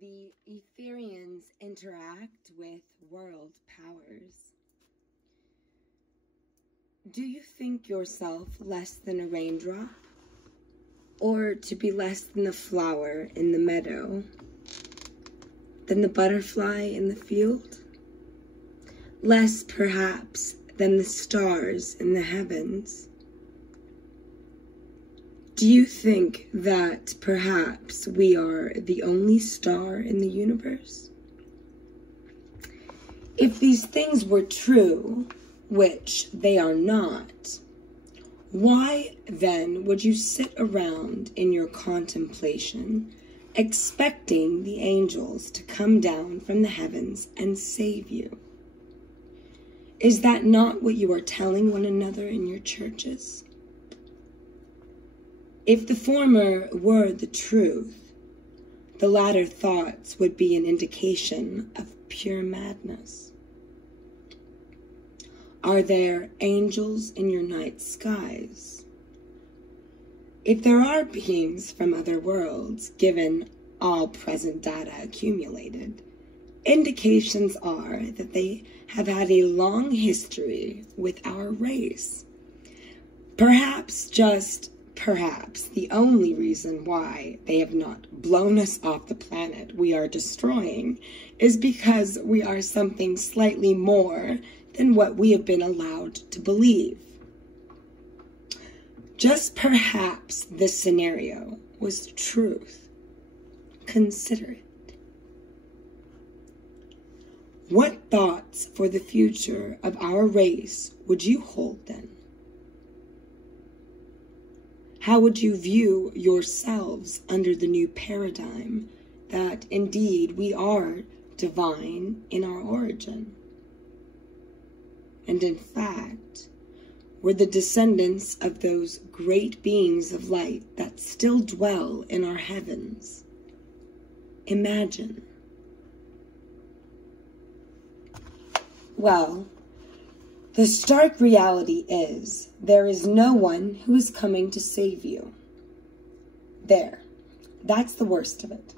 the Ethereans interact with world powers. Do you think yourself less than a raindrop? Or to be less than the flower in the meadow? Than the butterfly in the field? Less, perhaps, than the stars in the heavens? Do you think that perhaps we are the only star in the universe? If these things were true, which they are not, why then would you sit around in your contemplation, expecting the angels to come down from the heavens and save you? Is that not what you are telling one another in your churches? If the former were the truth, the latter thoughts would be an indication of pure madness. Are there angels in your night skies? If there are beings from other worlds, given all present data accumulated, indications are that they have had a long history with our race. Perhaps, just perhaps, the only reason why they have not blown us off the planet we are destroying is because we are something slightly more than what we have been allowed to believe. Just perhaps this scenario was the truth. Consider it. What thoughts for the future of our race would you hold then? How would you view yourselves under the new paradigm that indeed we are divine in our origin? And in fact, we're the descendants of those great beings of light that still dwell in our heavens. Imagine. Well, the stark reality is there is no one who is coming to save you. There, that's the worst of it.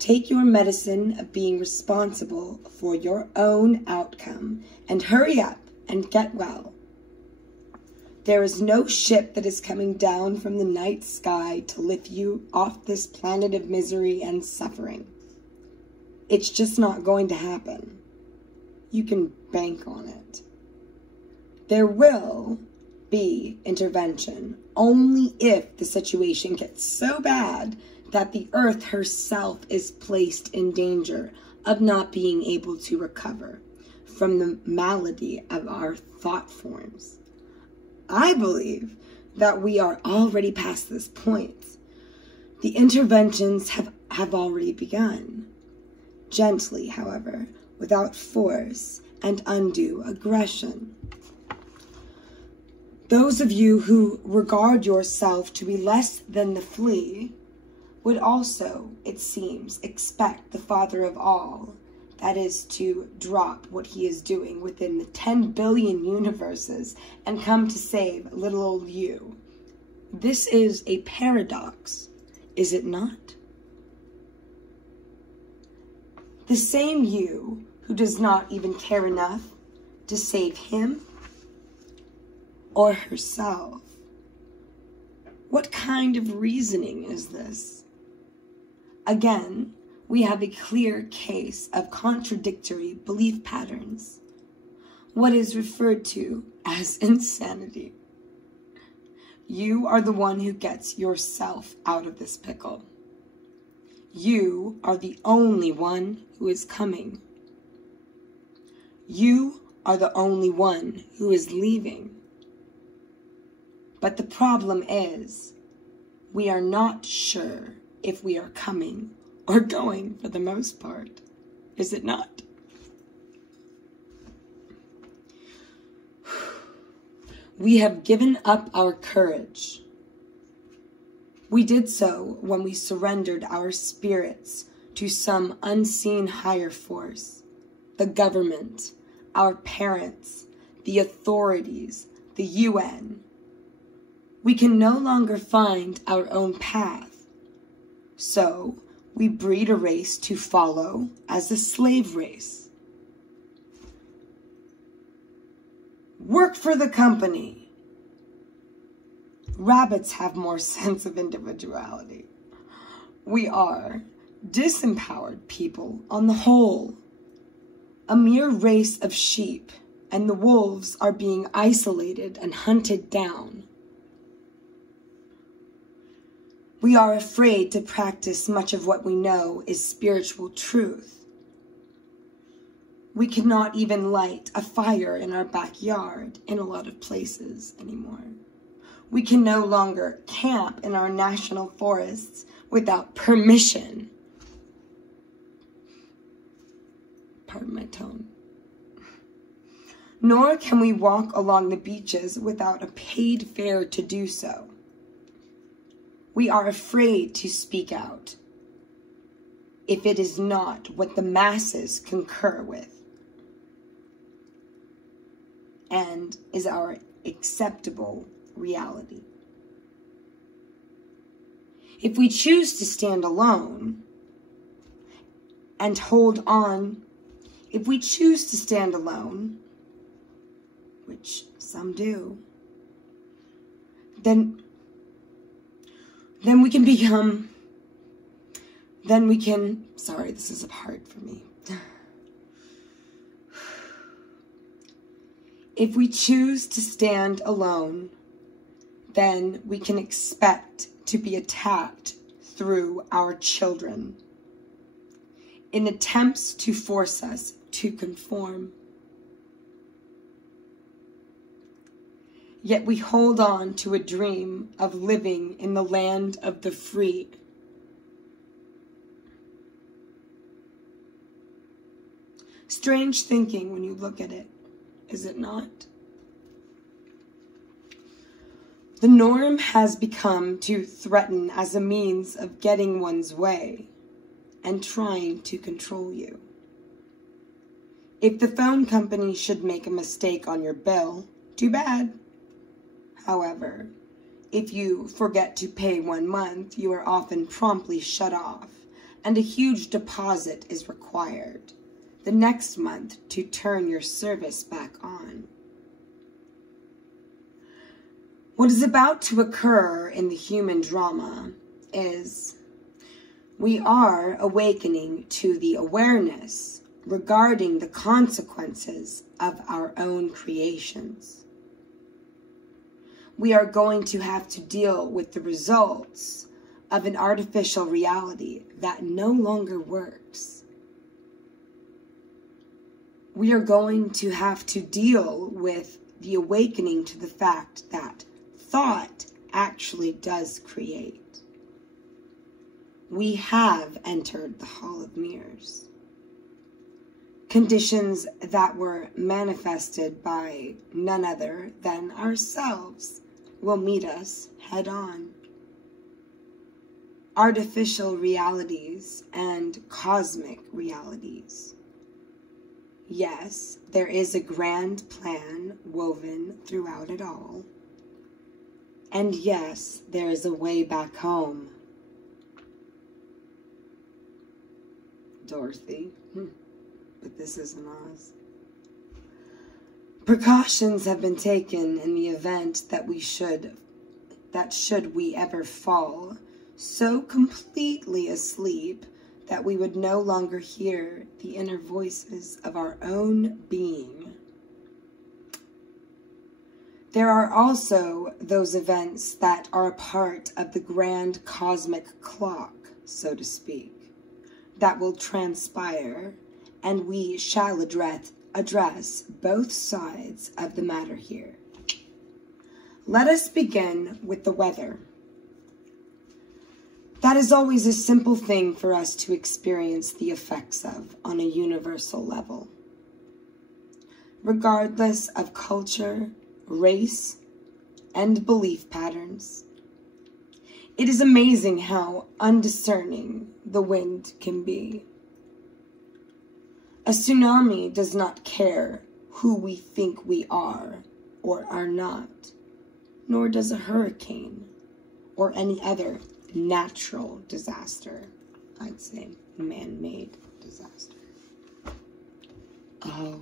Take your medicine of being responsible for your own outcome and hurry up and get well. There is no ship that is coming down from the night sky to lift you off this planet of misery and suffering. It's just not going to happen. You can bank on it. There will be intervention only if the situation gets so bad that the earth herself is placed in danger of not being able to recover from the malady of our thought forms. I believe that we are already past this point. The interventions have already begun. Gently, however, without force and undue aggression. Those of you who regard yourself to be less than the flea would also, it seems, expect the Father of all, that is, to drop what he is doing within the 10 billion universes and come to save little old you. This is a paradox, is it not? The same you who does not even care enough to save him or herself. What kind of reasoning is this? Again, we have a clear case of contradictory belief patterns. What is referred to as insanity. You are the one who gets yourself out of this pickle. You are the only one who is coming. You are the only one who is leaving. But the problem is, we are not sure if we are coming or going for the most part. Is it not? We have given up our courage. We did so when we surrendered our spirits to some unseen higher force, the government, our parents, the authorities, the UN. We can no longer find our own path. So We breed a race to follow as a slave race. Work for the company. Rabbits have more sense of individuality. We are disempowered people on the whole. A mere race of sheep, and the wolves are being isolated and hunted down. We are afraid to practice much of what we know is spiritual truth. We cannot even light a fire in our backyard in a lot of places anymore. We can no longer camp in our national forests without permission. Pardon my tone. Nor can we walk along the beaches without a paid fare to do so. We are afraid to speak out if it is not what the masses concur with and is our acceptable reality. If we choose to stand alone and hold on, if we choose to stand alone, which some do, then we can, sorry, this is hard for me. If we choose to stand alone, then we can expect to be attacked through our children in attempts to force us to conform. Yet we hold on to a dream of living in the land of the free. Strange thinking when you look at it, is it not? The norm has become to threaten as a means of getting one's way and trying to control you. If the phone company should make a mistake on your bill, too bad. However, if you forget to pay 1 month, you are often promptly shut off, and a huge deposit is required the next month to turn your service back on. What is about to occur in the human drama is we are awakening to the awareness regarding the consequences of our own creations. We are going to have to deal with the results of an artificial reality that no longer works. We are going to have to deal with the awakening to the fact that thought actually does create. We have entered the Hall of Mirrors. Conditions that were manifested by none other than ourselves will meet us head on. Artificial realities and cosmic realities. Yes, there is a grand plan woven throughout it all. And yes, there is a way back home. Dorothy. But this isn't Oz. Precautions have been taken in the event that should we ever fall so completely asleep that we would no longer hear the inner voices of our own being. There are also those events that are a part of the grand cosmic clock, so to speak, that will transpire, and we shall address both sides of the matter here. Let us begin with the weather. That is always a simple thing for us to experience the effects of on a universal level. Regardless of culture, race, and belief patterns. It is amazing how undiscerning the wind can be. A tsunami does not care who we think we are or are not, nor does a hurricane or any other natural disaster. I'd say, man-made disaster. Oh.